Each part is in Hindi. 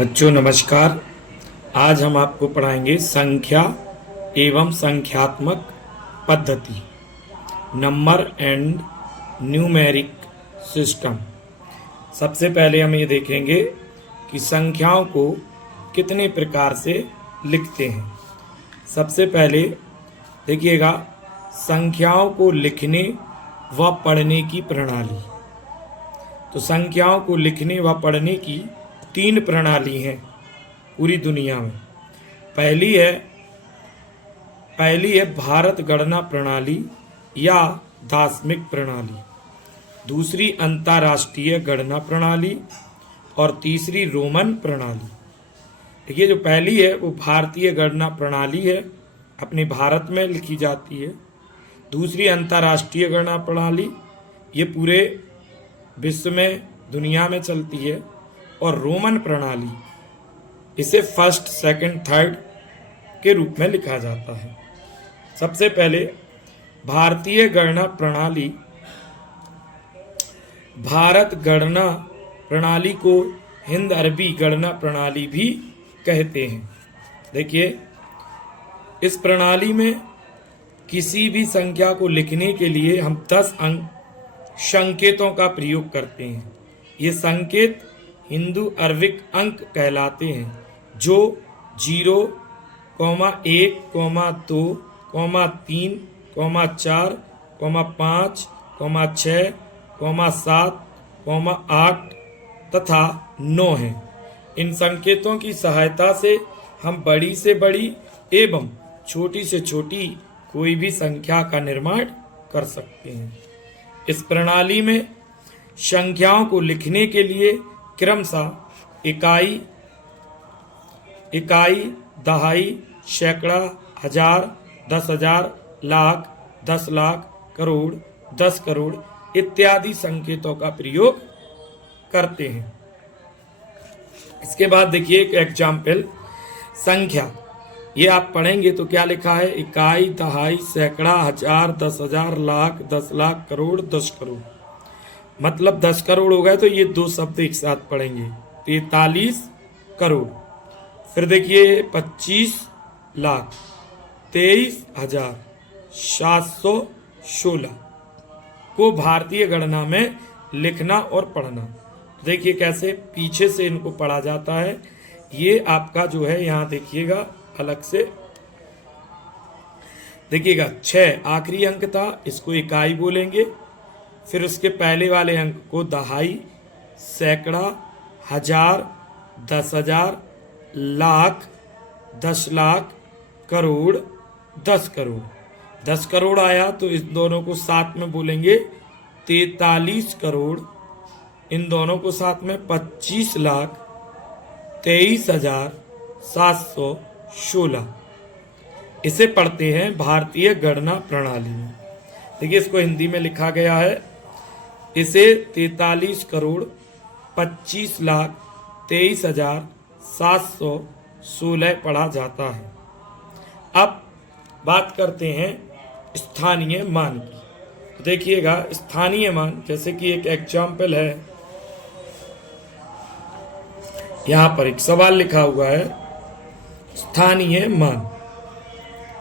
बच्चों नमस्कार। आज हम आपको पढ़ाएंगे संख्या एवं संख्यात्मक पद्धति, नंबर एंड न्यूमेरिक सिस्टम। सबसे पहले हम ये देखेंगे कि संख्याओं को कितने प्रकार से लिखते हैं। सबसे पहले देखिएगा संख्याओं को लिखने व पढ़ने की प्रणाली। तो संख्याओं को लिखने व पढ़ने की 3 प्रणाली हैं पूरी दुनिया में। पहली है भारत गणना प्रणाली या दाशमिक प्रणाली, दूसरी अंतर्राष्ट्रीय गणना प्रणाली और तीसरी रोमन प्रणाली। देखिए जो पहली है वो भारतीय गणना प्रणाली है, अपने भारत में लिखी जाती है। दूसरी अंतर्राष्ट्रीय गणना प्रणाली, ये पूरे विश्व में दुनिया में चलती है। और रोमन प्रणाली, इसे फर्स्ट सेकंड थर्ड के रूप में लिखा जाता है। सबसे पहले भारतीय गणना प्रणाली। भारत गणना प्रणाली को हिंद अरबी गणना प्रणाली भी कहते हैं। देखिए इस प्रणाली में किसी भी संख्या को लिखने के लिए हम 10 अंक संकेतों का प्रयोग करते हैं। ये संकेत हिंदू अरबिक अंक कहलाते हैं, जो 0, 1, 2, 3, 4, 5, 6, 7, 8 तथा 9 हैं। इन संकेतों की सहायता से हम बड़ी से बड़ी एवं छोटी से छोटी कोई भी संख्या का निर्माण कर सकते हैं। इस प्रणाली में संख्याओं को लिखने के लिए क्रमशः इकाई, दहाई, सैकड़ा, हजार, 10,000, लाख, 10 लाख, करोड़, 10 करोड़ इत्यादि संकेतों का प्रयोग करते हैं। इसके बाद देखिए एक एग्जाम्पल, संख्या। ये आप पढ़ेंगे तो क्या लिखा है, इकाई, दहाई, सैकड़ा, हजार, 10,000, लाख, 10 लाख, करोड़, 10 करोड़। मतलब 10 करोड़ हो गए तो ये 2 शब्द एक साथ पढ़ेंगे, 43 करोड़। फिर देखिए 25 लाख, 23,716 को भारतीय गणना में लिखना और पढ़ना। देखिए कैसे पीछे से इनको पढ़ा जाता है। ये आपका जो है यहाँ देखिएगा अलग से देखिएगा 6 आखिरी अंक था, इसको इकाई बोलेंगे। फिर उसके पहले वाले अंक को दहाई, सैकड़ा, हजार, 10,000, लाख, 10 लाख, करोड़, 10 करोड़। 10 करोड़ आया तो इस दोनों को साथ में बोलेंगे 43 करोड़। इन दोनों को साथ में 25 लाख, 23,716। इसे पढ़ते हैं भारतीय गणना प्रणाली में। देखिए इसको हिंदी में लिखा गया है, इसे 43 करोड़ 25 लाख 23,716 पढ़ा जाता है। अब बात करते हैं स्थानीय मान की। तो देखिएगा स्थानीय मान, जैसे कि एक एग्जाम्पल है, यहां पर एक सवाल लिखा हुआ है, स्थानीय मान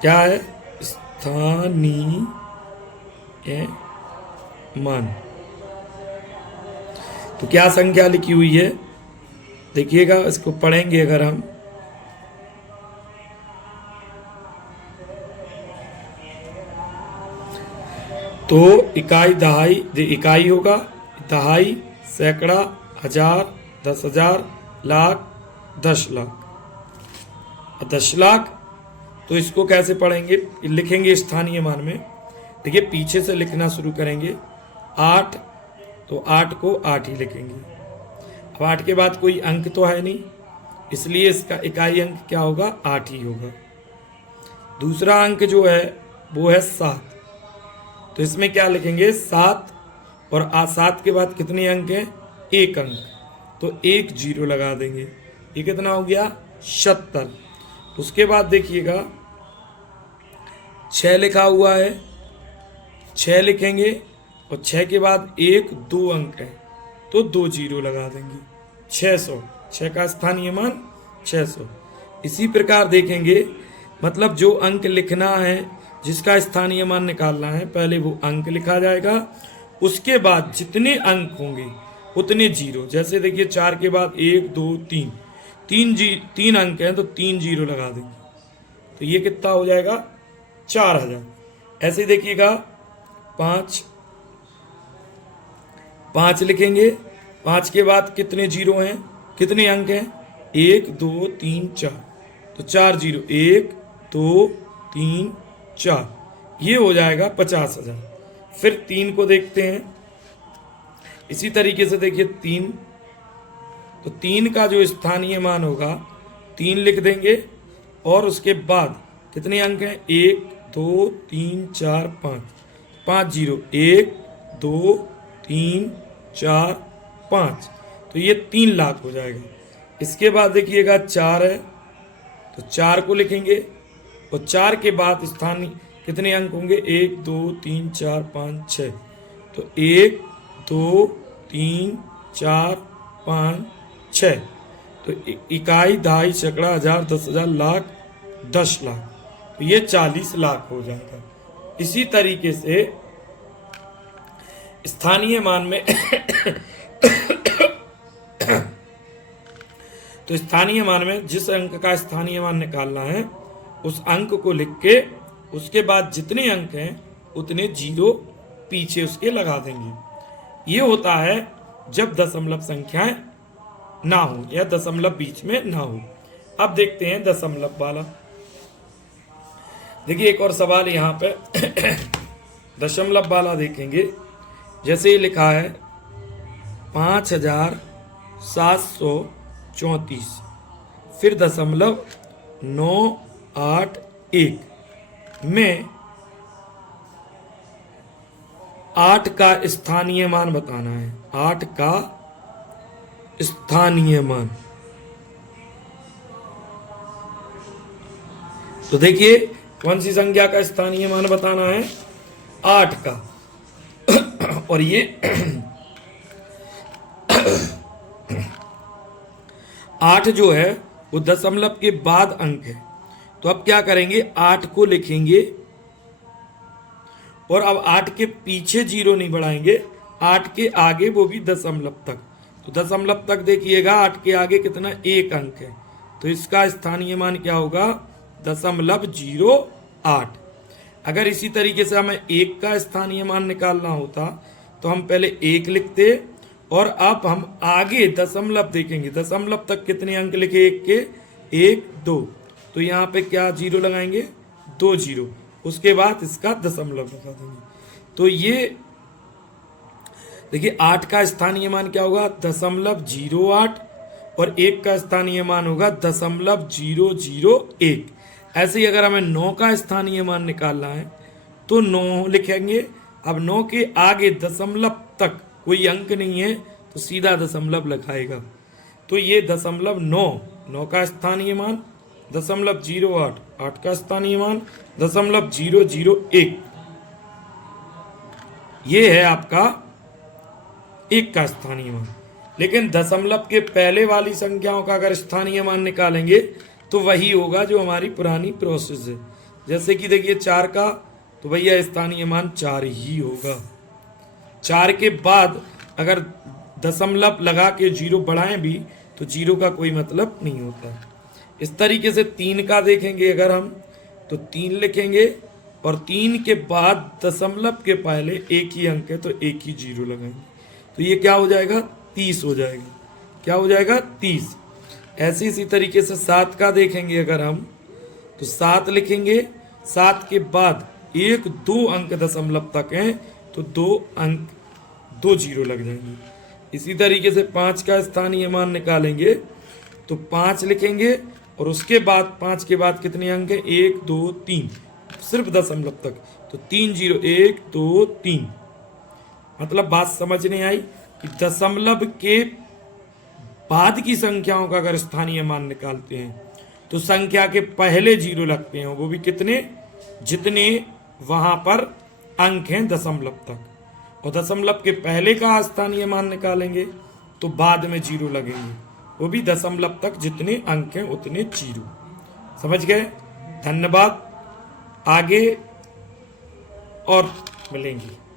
क्या है, स्थानीय मान। तो क्या संख्या लिखी हुई है, देखिएगा इसको पढ़ेंगे अगर हम, तो इकाई, दहाई, इकाई होगा, दहाई, सैकड़ा, हजार, 10,000, लाख, 10 लाख। 10 लाख तो इसको कैसे पढ़ेंगे, लिखेंगे स्थानीय मान में। देखिए पीछे से लिखना शुरू करेंगे, 8 तो 8 को 8 ही लिखेंगे। अब 8 के बाद कोई अंक तो है नहीं, इसलिए इसका इकाई अंक क्या होगा, 8 ही होगा। दूसरा अंक जो है वो है 7, तो इसमें क्या लिखेंगे, 7 और 7 के बाद कितने अंक हैं, 1 अंक, तो 1 0 लगा देंगे। ये कितना हो गया, 70। उसके बाद देखिएगा 6 लिखा हुआ है, 6 लिखेंगे और 6 के बाद 1 2 अंक है तो 2 0 लगा देंगे, 600। 6 का स्थानीय मान 600। इसी प्रकार देखेंगे, मतलब जो अंक लिखना है, जिसका स्थानीय मान निकालना है, पहले वो अंक लिखा जाएगा, उसके बाद जितने अंक होंगे उतने जीरो। जैसे देखिए 4 के बाद 1 2 3, 3 अंक हैं तो 3 जीरो लगा देंगे, तो ये कितना हो जाएगा 4000। ऐसे देखिएगा 5 लिखेंगे, 5 के बाद कितने जीरो हैं, कितने अंक हैं, 1 2 3 4, तो 4 जीरो, 1 2 3 4, ये हो जाएगा 50,000। फिर 3 को देखते हैं, इसी तरीके से देखिए 3, तो 3 का जो स्थानीय मान होगा 3 लिख देंगे, और उसके बाद कितने अंक हैं, 1 2 3 4 5, 5 जीरो, 1 2 3 4 5, तो ये 3 लाख हो जाएगा। इसके बाद देखिएगा 4 है, तो 4 को लिखेंगे, और 4 के बाद स्थानीय कितने अंक होंगे, 1 2 3 4 5 6, तो 1 2 3 4 5 6, तो इकाई, दहाई, सैकड़ा, हजार, 10,000, लाख, 10 लाख, तो ये 40 लाख हो जाएगा। इसी तरीके से स्थानीय मान में तो स्थानीय मान में जिस अंक का स्थानीय मान निकालना है, उस अंक को लिख के उसके बाद जितने अंक हैं उतने जीरो पीछे उसके लगा देंगे। ये होता है जब दशमलव संख्याएं ना हो या दशमलव बीच में ना हो। अब देखते हैं दशमलव वाला। देखिए एक और सवाल यहाँ पे दशमलव वाला देखेंगे। जैसे ये लिखा है 5734, फिर दशमलव 981 में 8 का स्थानीय मान बताना है। 8 का स्थानीय मान, तो देखिए कौन सी संख्या का स्थानीय मान बताना है, 8 का। और ये 8 जो है वो दशमलव के बाद अंक है, तो अब क्या करेंगे, 8 को लिखेंगे और अब 8 के पीछे जीरो नहीं बढ़ाएंगे, 8 के आगे वो भी दशमलव तक। तो दशमलव तक देखिएगा 8 के आगे कितना, 1 अंक है, तो इसका स्थानीय मान क्या होगा, 0.08। अगर इसी तरीके से हमें 1 का स्थानीय मान निकालना होता तो हम पहले 1 लिखते, और अब हम आगे दशमलव देखेंगे, दशमलव तक कितने अंक लिखे 1 के, 1 2, तो यहाँ पे क्या जीरो लगाएंगे, 2 जीरो, उसके बाद इसका दशमलव लगा देंगे। तो ये देखिए 8 का स्थानीय मान क्या होगा, 0.08, और 1 का स्थानीय मान होगा 0.001। ऐसे ही अगर हमें 9 का स्थानीय मान निकालना है तो 9 लिखेंगे। अब 9 के आगे दशमलव तक कोई अंक नहीं है तो सीधा दशमलव लगाएगा, तो ये 0.9 का स्थानीय मान, 0.08 8 का स्थानीय मान, 0.001 ये है आपका 1 का स्थानीय मान। लेकिन दशमलव के पहले वाली संख्याओं का अगर स्थानीय मान निकालेंगे तो वही होगा जो हमारी पुरानी प्रोसेस है। जैसे कि देखिए 4 का, तो भैया स्थानीय मान 4 ही होगा। 4 के बाद अगर दशमलव लगा के जीरो बढ़ाएं भी तो जीरो का कोई मतलब नहीं होता। इस तरीके से 3 का देखेंगे अगर हम, तो 3 लिखेंगे और 3 के बाद दशमलव के पहले 1 ही अंक है तो 1 ही जीरो लगाएंगे, तो ये क्या हो जाएगा, 30 हो जाएगा। क्या हो जाएगा, 30। ऐसे इसी तरीके से 7 का देखेंगे अगर हम, तो 7 लिखेंगे, 7 के बाद 1 2 अंक दशमलव तक हैं तो 2 अंक 2 जीरो लग जाएंगे। इसी तरीके से 5 का स्थानीय मान निकालेंगे तो 5 लिखेंगे और उसके बाद 5 के बाद कितने अंक हैं, 1 2 3, सिर्फ दशमलव तक, तो 3 जीरो, 1 2 3। मतलब बात समझने आई कि दशमलव के बाद की संख्याओं का अगर स्थानीय मान निकालते हैं तो संख्या के पहले जीरो लगते हैं, वो भी कितने, जितने वहां पर अंक हैं दशमलव तक। और दशमलव के पहले का स्थानीय मान निकालेंगे तो बाद में जीरो लगेंगे, वो भी दशमलव तक जितने अंक हैं उतने चीरो। समझ गए? धन्यवाद। आगे और मिलेंगे।